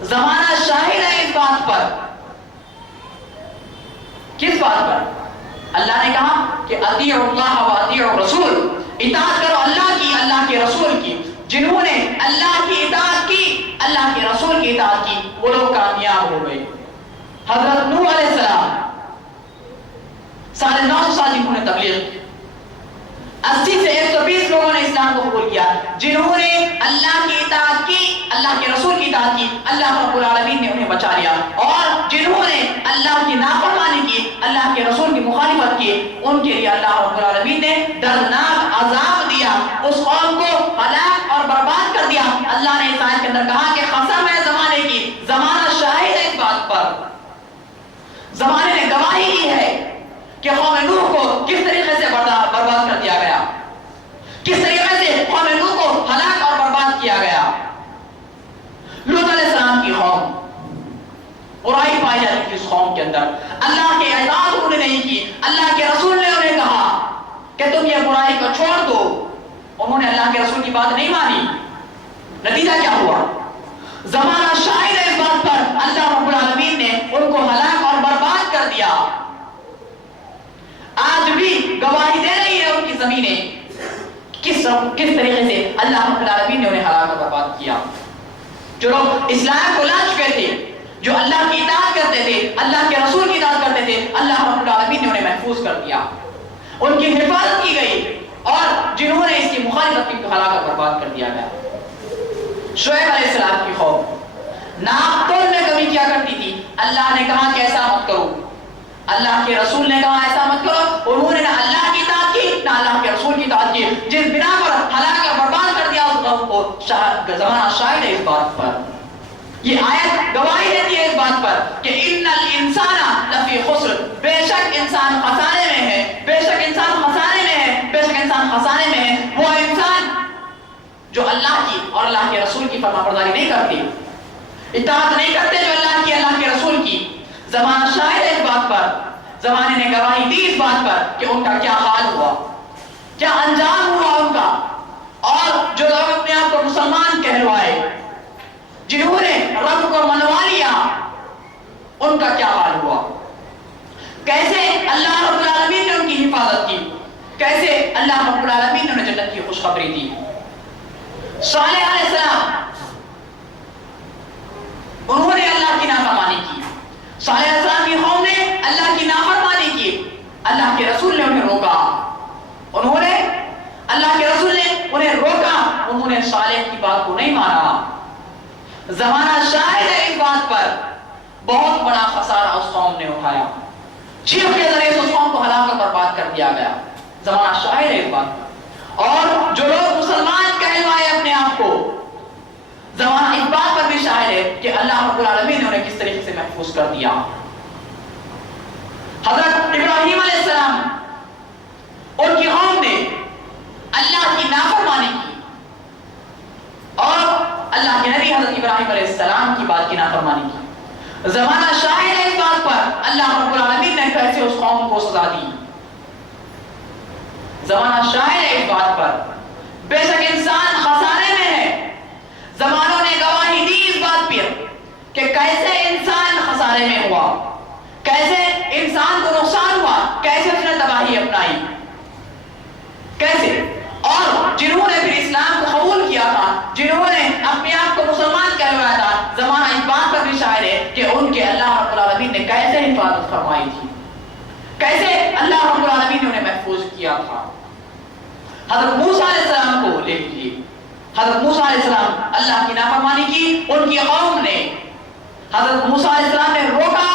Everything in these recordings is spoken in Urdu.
زمانہ شاہد ہے اس بات پر. کس بات پر؟ اللہ نے کہا کہ اطیعوا اللہ و اطیعوا الرسول، اطاعت کرو اللہ کی، اللہ کے رسول کی. جنہوں نے اللہ کی اطاعت کی، اللہ کے رسول کی اطاعت کی، وہ لوگ کامیاب ہو گئے. حضرت نوح علیہ السلام 950 سال جنہوں نے تبلیغ کی، 80 سے 120 لوگوں نے اسلام کو قبول کیا. جنہوں نے اللہ کی اطاعت کی، اللہ کے رسول کی اطاعت کی، اللہ رب العالمین نے انہیں بچا لیا. اور جنہوں نے اللہ کی نافرمانی کی، اللہ کے رسول کی مخالفت کی، ان کے لیے اللہ رب العالمین نے دردناک عذاب دیا، اس قوم کو ہلاک اور برباد کر دیا. اللہ نے اس آیت کے اندر کہا کہ قسم ہے زمانے کی، زمانہ شاہد ہے اس بات پر، زمانے نے گواہی کی ہے کہ قوم نوح کو کس طریقے سے برباد کر دیا گیا، کس طریقے سے قوم نوح کو ہلاک اور برباد کیا گیا. لوط علیہ السلام کی قوم، برائی پائی جاتی تھی اس قوم کے اندر، اللہ کے اطاعت انہوں نے نہیں کی. اللہ کے رسول نے انہیں کہا کہ تم یہ برائی کو چھوڑ دو، انہوں نے اللہ کے رسول کی بات نہیں مانی. نتیجہ کیا ہوا؟ زمانہ شاہد ہے اس بات پر، اللہ رب العالمین نے ان کو ہلاک اور برباد کر دیا. آج بھی گواہی دے رہی ہے ان کی زمینیں کس طریقے سے اللہ رب العالمین نے انہیں ہلاک اور برباد کیا. جو لوگ اسلام کو لا چکے تھے، جو اللہ کی اطاعت کرتے تھے، اللہ کے رسول کی اطاعت کرتے تھے، اللہ رب العالمین نے انہیں محفوظ کر دیا، ان کی حفاظت کی گئی. اور جنہوں نے اس کی مخالفت کی تو ہلاک اور برباد کر دیا گیا. شعیب علیہ السلام کی قوم ناپ تول میں کمی کیا کرتی تھی. اللہ نے کہا کہ ایسا مت کرو، اللہ کے رسول نے کہا ایسا مت کرو. انہوں نے نہ اللہ کی اطاعت کی نہ اللہ کے رسول کی اطاعت کی، جس بنا پر ہلاک اور برباد کر دیا اس قوم کو. زمانہ شاہد ہے اس بات پر، یہ آیت گواہی دیتی ہے اس بات پر کہ ان الانسان لفی خسر، بے شک انسان خسارے میں ہے، بے شک انسان خسارے میں ہے، بے شک انسان خسارے میں ہے. وہ انسان جو اللہ کی اور اللہ کے رسول کی فرمانبرداری نہیں کرتی، اطاعت نہیں کرتے جو اللہ کی اللہ کے رسول کی. زمانہ شاہد ہے اس بات پر، زمانے نے گواہی دی اس بات پر کہ ان کا کیا حال ہوا، کیا انجام ہوا ان کا. اور جو لوگ اپنے آپ کو مسلمان کہلوائے، جنہوں نے رب کو منوا لیا، ان کا کیا حال ہوا. کیسے اللہ رب العالمین نے ان کی حفاظت کی، کیسے اللہ رب العالمین نے انہیں جنت کی خوشخبری دی. صالح علیہ السلام، انہوں نے اللہ کی نافرمانی کی. صالح علیہ السلام کی قوم نے اللہ کی نافرمانی کی، اللہ کے رسول نے انہیں روکا، انہوں نے اللہ کے رسول نے انہیں روکا، انہوں نے صالح کی بات کو نہیں مانا. زمانہ شاہد ہے اس بات پر، بہت بڑا خسارہ اس قوم نے اٹھایا، چیخ کے ذریعے اس قوم کو ہلاک اور برباد کر دیا گیا. زمانہ شاہد ہے اس بات پر. اور جو لوگ مسلمان کہلوائے اپنے آپ کو، زمانہ اس بات پر بھی شاہد ہے کہ اللہ رب العالمین نے انہیں کس طریقے سے محفوظ کر دیا. حضرت ابراہیم علیہ السلام، ان کی قوم نے اللہ کی نافرمانی کی اور اللہ کے نبی حضرت ابراہیم علیہ السلام کی بات کی نافرمانی کی. زمانہ شاہد ہے اس بات پر، اللہ رب العالمین نے کیسے اس قوم کو سزا دی. زمانہ شاہد ہے اس بات پر، بے شک انسان خسارے میں ہے. زمانوں نے گواہی دی اس بات پر کہ کیسے انسان خسارے میں ہوا، کیسے انسان کو نقصان ہوا، کیسے اس نے تباہی اپنائی، کیسے. اور جنہوں نے پھر اسلام کو قبول کیا تھا، جنہوں نے اپنے آپ کو مسلمان کہلوایا تھا، زمانہ اس بات پر بھی شاہد ہے کہ ان کے اللہ رب العالمین نے کیسے حفاظت فرمائی تھی، کیسے اللہ رب العالمین نے انہیں محفوظ کیا تھا. حضرت موسیٰ علیہ السلام کو لے لیجیے. حضرت موسیٰ علیہ السلام اللہ کی نافرمانی کی، ان کی قوم نے حضرت موسیٰ علیہ السلام نے روکا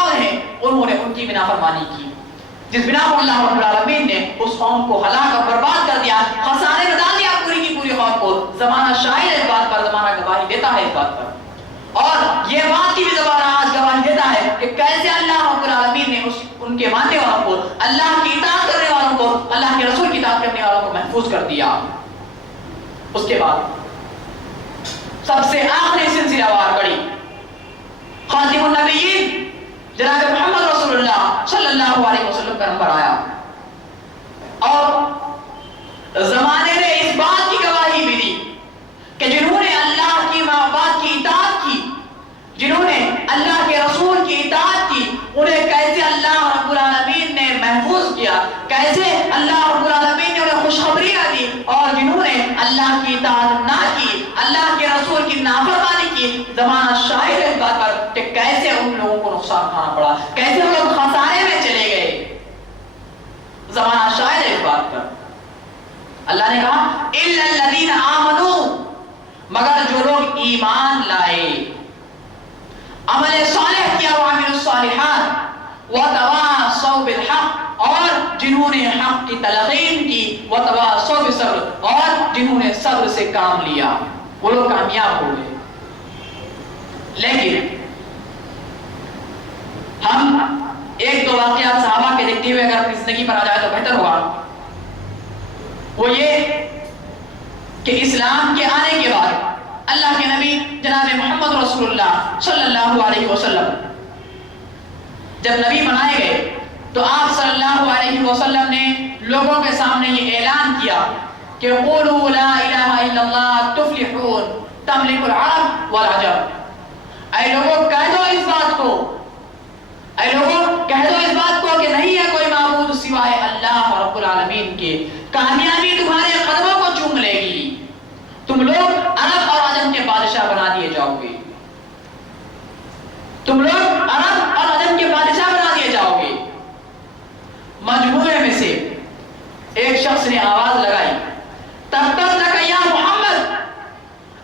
انہوں نے ان کی بھی نافرمانی کی، جس بنا پر اللہ رب العالمین نے اس قوم کو ہلاک اور برباد کر دیا، خسارے میں ڈال دیا پوری کی پوری قوم کو. زمانہ شاہد ہے اس بات پر، زمانہ گواہی دیتا ہے اس بات پر. اور یہ بات کی بھی زمانہ آج گواہی دیتا ہے کہ کیسے اللہ رب العالمین نے ان کے ماننے والوں کو، اللہ کی اطاعت کرنے والوں کو، اللہ کے رسول کی اطاعت کرنے والوں کو محفوظ کر دیا. اس کے بعد سب سے آخری سلسلہ وار کڑی خاتم النبیین جناب محمد رسول اللہ صلی اللہ علیہ وسلم کا نمبر آیا. اور زمانے نے اس بات کی گواہی بھی دی کہ جنہوں نے اللہ کی بات کی اطاعت کی، جنہوں کی زمانہ شاہد ہے اس بات پر کہ کیسے ان لوگوں کو نقصان کھانا پڑا، کیسے وہ لوگ خسارے میں چلے گئے، زمانہ شاہد ہے اس بات پر۔ اللہ نے کہا اِلَّا الَّذِينَ آمَنُوا، مگر جو لوگ ایمان لائے، عمل صالح کیا، وعملوا الصالحات وتواصوا بالحق، اور جنہوں نے حق کی تلقین کی، وتواصوا بالصبر، اور جنہوں نے صبر سے کام لیا، وہ لوگ کامیاب ہو گئے۔ لیکن ہم ایک دو واقعات صحابہ کے دیکھتے ہوئے اگر اپنی زندگی پر آ جائے تو بہتر ہوگا۔ وہ یہ کہ اسلام کے آنے کے بعد اللہ کے نبی جناب محمد رسول اللہ صلی اللہ علیہ وسلم جب نبی بنائے گئے تو آپ صلی اللہ علیہ وسلم نے لوگوں کے سامنے یہ اعلان کیا کہ قولوا لا الہ الا اللہ تفلحون تملک العرب والعجم، اے لوگوں کہہ دو اس بات کو، اے لوگوں کہہ دو اس بات کو کہ نہیں ہے کوئی معبود سوائے اللہ رب العالمین کے، کامیابی تمہارے قدموں کو چوم لے گی، تم لوگ عرب اور عجم کے بادشاہ بنا دیے جاؤ گے، تم لوگ عرب اور عجم کے بادشاہ بنا دیے جاؤ گے۔ مجموعے میں سے ایک شخص نے آواز لگائی تبت لک یا محمد،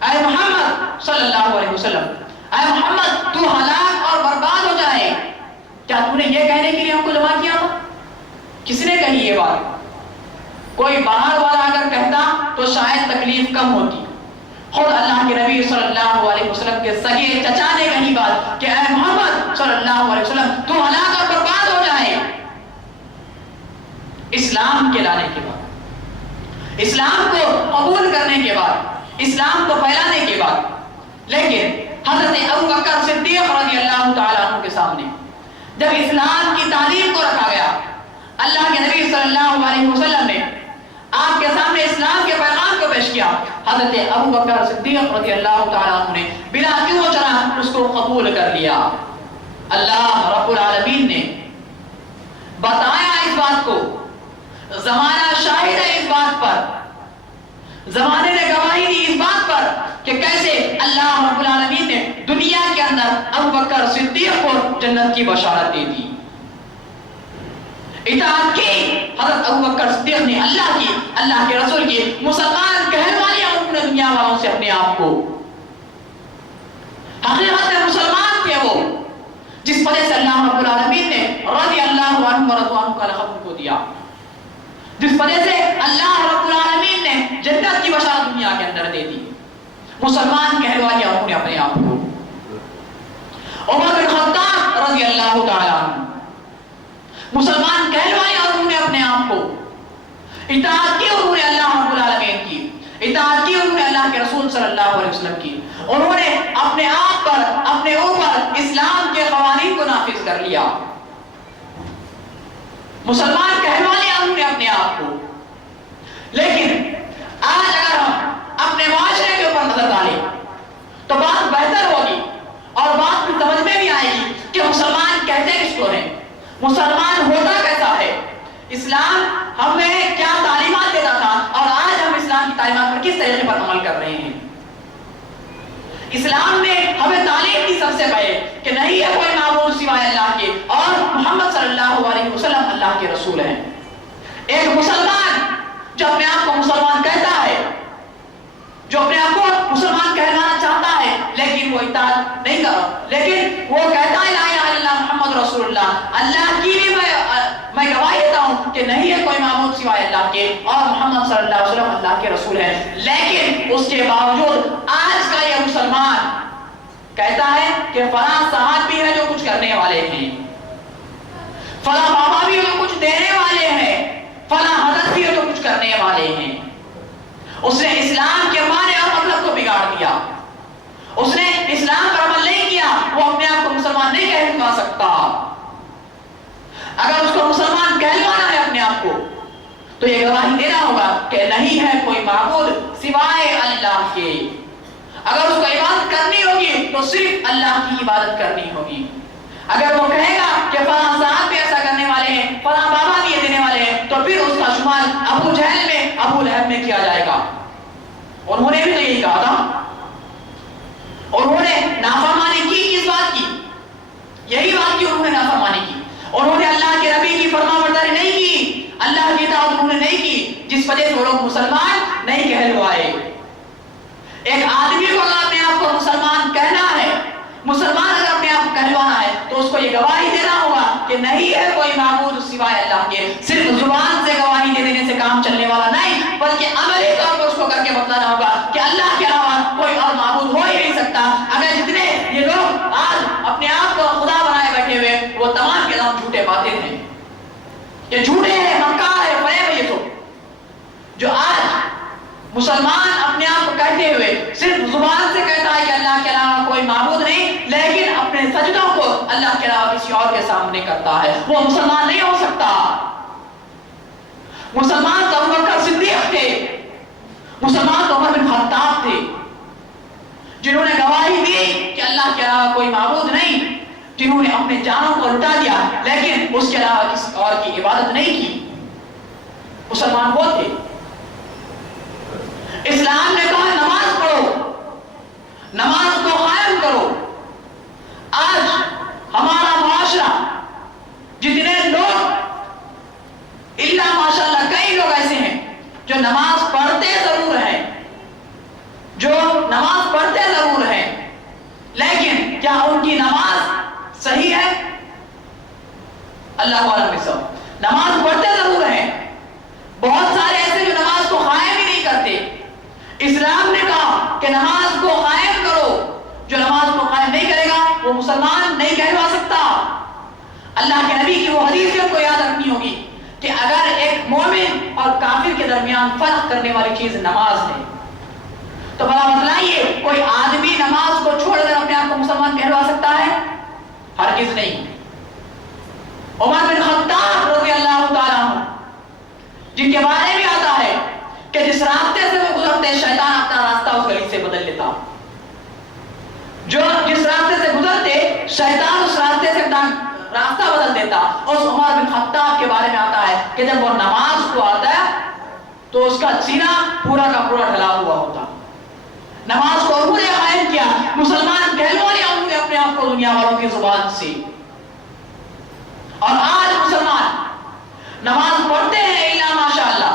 اے محمد صلی اللہ علیہ وسلم، اے محمد تو ہلاک اور برباد ہو جائے، کیا تو نے یہ کہنے کے لیے ہم کو جمع کیا تھا؟ کس نے کہی یہ بات؟ کوئی باہر والا اگر کہتا تو شاید تکلیف کم ہوتی، خود اللہ کے نبی صلی اللہ علیہ وسلم کے سگے چچا نے کہی بات کہ اے محمد صلی اللہ علیہ وسلم تو ہلاک اور برباد ہو جائے۔ اسلام کے لانے کے بعد، اسلام کو قبول کرنے کے بعد، اسلام کو پھیلانے کے بعد، لیکن حضرت ابوبکر صدیق رضی اللہ تعالیٰ عنہ کے سامنے جب اسلام کی تعلیم کو رکھا گیا، اللہ کے نبی صلی اللہ علیہ وسلم نے آپ کے سامنے اسلام کے پیغام کو پیش کیا، حضرت ابوبکر صدیق رضی اللہ تعالیٰ عنہ نے بلا کیوں چرا اس کو قبول کر لیا۔ اللہ رب العالمین نے بتایا اس بات کو، زمانہ شاہد ہے اس بات پر، زمانے نے گواہی دی اس بات پر کہ کیسے اللہ رب العالمین نے دنیا کے اندر ابوبکر صدیق کو جنت کی بشارت دے دی۔ اطاعت کی حضرت ابوبکر صدیق نے اللہ کی، اللہ کے رسول کی، مسلمان کہلوا لیا انہوں نے دنیا والوں سے اپنے آپ کو، حقیقت میں مسلمان تھے وہ، جس وجہ سے اللہ رب العالمین نے رضی اللہ عنہ ورضوان کا لقب ان کو دیا، جس وجہ سے اللہ رب العالمین نے جنت کی بشارت دنیا کے اندر دے دی، مسلمان کہلوا لیا انہوں نے اپنے آپ کو۔ عمر بن خطاب رضی اللہ تعالیٰ عنہ مسلمان کہلوائے اور انہوں نے اپنے آپ کو، اطاعت کی انہوں نے اللہ رب العالمین کی، اطاعت کی انہوں نے اللہ کے رسول صلی اللہ علیہ وسلم کی، انہوں نے اپنے آپ پر، اپنے اوپر اسلام کے قوانین کو نافذ کر لیا، مسلمان کہلوا لیا انہوں نے اپنے آپ کو۔ لیکن آج اگر ہم اپنے معاشرے کے اوپر نظر ڈالیں تو بات بہتر ہوگی اور بات کو سمجھ میں بھی آئے گی کہ مسلمان کہتے کس کو ہیں، مسلمان ہوتا کیسا ہے، اسلام ہمیں کیا تعلیمات دیتا تھا اور آج ہم اسلام کی تعلیمات پر کس طریقے پر عمل کر رہے ہیں۔ اسلام نے ہمیں تعلیم دی سب سے پہلے کہ نہیں ہے کوئی معبود سوائے اللہ کے اور محمد صلی اللہ علیہ وسلم اللہ کے رسول ہیں۔ ایک مسلمان جو اپنے آپ کو مسلمان کہتا ہے، جو اپنے آپ کو مسلمان کہلانا چاہتا ہے لیکن وہ اطاعت نہیں کر رہا، لیکن وہ کہتا ہے لا الہ الا اللہ محمد رسول اللہ، اللہ کی بھی میں گواہی دیتا ہوں کہ نہیں ہے کوئی معبود سوائے اللہ کے اور محمد صلی اللہ علیہ وسلم اللہ کے رسول ہے، لیکن اس کے باوجود آج کا یہ مسلمان کہتا ہے کہ فلاں صاحب بھی ہے جو کچھ کرنے والے ہیں، فلاں بابا بھی ہے جو کچھ دینے والے ہیں، فلاں حضرت بھی ہے جو کچھ کرنے والے ہیں۔ اس نے اسلام کے معنی اور مطلب کو بگاڑ دیا، اس نے اسلام پر عمل نہیں کیا، وہ اپنے آپ کو مسلمان نہیں کہلوا سکتا۔ اگر اس کو مسلمان کہلوانا ہے اپنے آپ کو تو یہ گواہی دینا ہوگا کہ نہیں ہے کوئی معبود سوائے اللہ کے، اگر اس کو عبادت کرنی ہوگی تو صرف اللہ کی عبادت کرنی ہوگی، اگر وہ کہے گا کہ فلاں صاحب بھی ایسا کرنے والے ہیں، فلاں بابا بھی یہ دینے والے ہیں، تو پھر اس کا شمار ابو جہل میں، ابو لہب میں کیا جائے گا۔ انہوں نے بھی تو یہی کہا تھا، انہوں نے وجہ سے وہ لوگ مسلمان نہیں کہلوائے۔ ایک آدمی کو اگر اپنے آپ کو مسلمان کہنا ہے، مسلمان اگر اپنے آپ کو کہلوانا ہے تو اس کو یہ گواہی دینا ہوگا کہ نہیں ہے کوئی معبود سوائے اللہ کے۔ صرف زبان سے گواہی دے دینے سے کام چلنے والا نہیں، بلکہ عملی طور پر اس کو کر کے بتلانا ہوگا کہ اللہ کے علاوہ کوئی اور معبود ہو ہی نہیں سکتا۔ اگر جتنے یہ لوگ آج اپنے آپ کو خدا بنائے بیٹھے ہوئے، وہ تمام کے تمام جھوٹے باتیں ہیں، یہ جھوٹے ہیں، مکار ہے، فریب ہے یہ تو۔ جو آج مسلمان اپنے آپ کو کہتے ہوئے صرف زبان سے کہتا ہے کہ اللہ کے علاوہ کوئی معبود نہیں، لیکن اپنے سجدوں کو اللہ کے علاوہ کسی اور کے سامنے کرتا ہے، وہ مسلمان نہیں ہو سکتا۔ مسلمان تو ابو بکر صدیق تھے، مسلمان تو عمر بن خطاب تھے، جنہوں نے گواہی دی کہ اللہ کے علاوہ کوئی معبود نہیں، جنہوں نے اپنے جانوں کو لٹا دیا لیکن اس کے علاوہ کسی اور کی عبادت نہیں کی۔ مسلمان وہ تھے۔ اسلام نے کہا نماز پڑھو، نماز کو قائم کرو۔ آج ہمارا معاشرہ، جتنے لوگ اللہ ماشاءاللہ کئی لوگ ایسے ہیں جو نماز پڑھتے ضرور ہیں، جو نماز پڑھتے ضرور ہیں، لیکن کیا ان کی نماز صحیح ہے؟ اللہ عالم سب نماز پڑھتے ضرور ہیں، بہت سارے ایسے جو نماز کو قائم ہی نہیں کرتے۔ اسلام نے کہا کہ نماز کو قائم کرو، جو نماز کو قائم نہیں کرے گا وہ مسلمان نہیں کہلوا سکتا۔ اللہ کے نبی کی وہ حدیث ہم کو یاد رکھنی ہوگی کہ اگر ایک مومن اور کافر کے درمیان فرق کرنے والی چیز نماز ہے تو بھلا بتلائیے کوئی آدمی نماز کو چھوڑ کر اپنے آپ کو مسلمان کہلوا سکتا ہے؟ ہرگز نہیں۔ عمر بن خطاب رضی اللہ تعالیٰ عنہ، جن کے بارے میں آتا ہے کہ جس راستے سے وہ گزرتے شیطان اپنا راستہ اس گلی سے بدل لیتا، جو جس راستے سے گزرتے شیطان اس راستے سے اپنا راستہ بدل دیتا۔ اس عمر بن خطاب کے بارے میں آتا ہے کہ جب وہ نماز کو آتا ہے تو اس کا سینہ پورا کا پورا ڈھلا ہوا ہوتا۔ نماز کو انہوں نے قائم کیا، مسلمان کہلوا لیا انہوں نے اپنے آپ کو دنیا والوں کی زبان سے۔ اور آج مسلمان نماز پڑھتے ہیں الا ماشاءاللہ،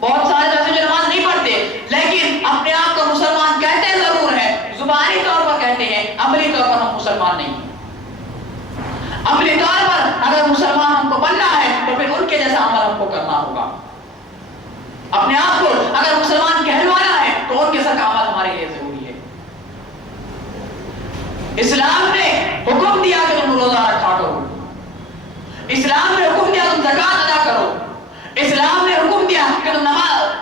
بہت سارے ایسے جو نماز نہیں پڑھتے لیکن اپنے آپ کو مسلمان کہتے ضرور ہیں، زبانی طور پر کہتے ہیں، عملی طور پر ہم مسلمان نہیں۔ عملی طور پر اگر مسلمان ہم کو بننا ہے تو پھر ان کے جیسا عمل ہم کو کرنا ہوگا۔ اپنے آپ کو اگر مسلمان کہلوانا ہے تو ان کے جیسا عمل ہمارے لیے ضروری ہے۔ اسلام نے حکم دیا کہ تم روزہ رکھا کرو، اسلام نے حکم دیا تم زکات ادا کرو، اسلام نے حکم دیا کہ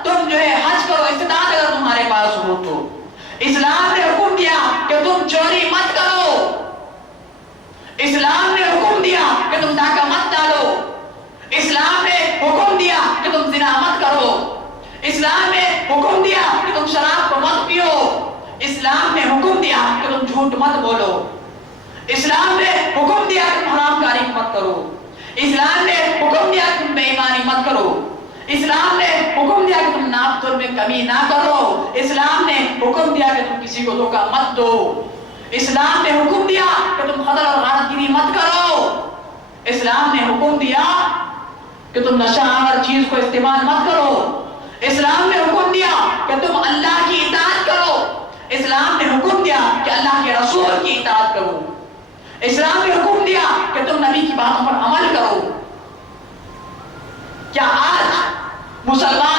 تم جو ہے حج کرو استطاعت اگر تمہارے پاس ہو تو، اسلام نے حکم دیا کہ تم چوری مت کرو، اسلام نے حکم دیا کہ تم ڈاکہ مت ڈالو، اسلام نے حکم دیا کہ تم زنا مت کرو، اسلام نے حکم دیا کہ تم شراب کو مت پیو، اسلام نے حکم دیا کہ تم جھوٹ مت بولو، اسلام نے حکم دیا کہ تم حرام کاری مت کرو، اسلام نے حکم دیا کہ تم بے ایمانی مت کرو، اسلام نے حکم دیا کہ تم ناپ تول میں کمی نہ کرو، اسلام نے حکم دیا کہ تم کسی کو دھوکہ مت دو، اسلام نے حکم دیا کہ تم قتل اور غارت گیری مت کرو، اسلام نے حکم دیا کہ تم نشہ آور چیز کو استعمال مت کرو، اسلام نے حکم دیا کہ تم اللہ کی اطاعت کرو، اسلام نے حکم دیا کہ اللہ کے رسول کی اطاعت کرو، اسلام نے حکم دیا کہ تم نبی کی باتوں پر عمل کرو۔ کیا آج مسلمان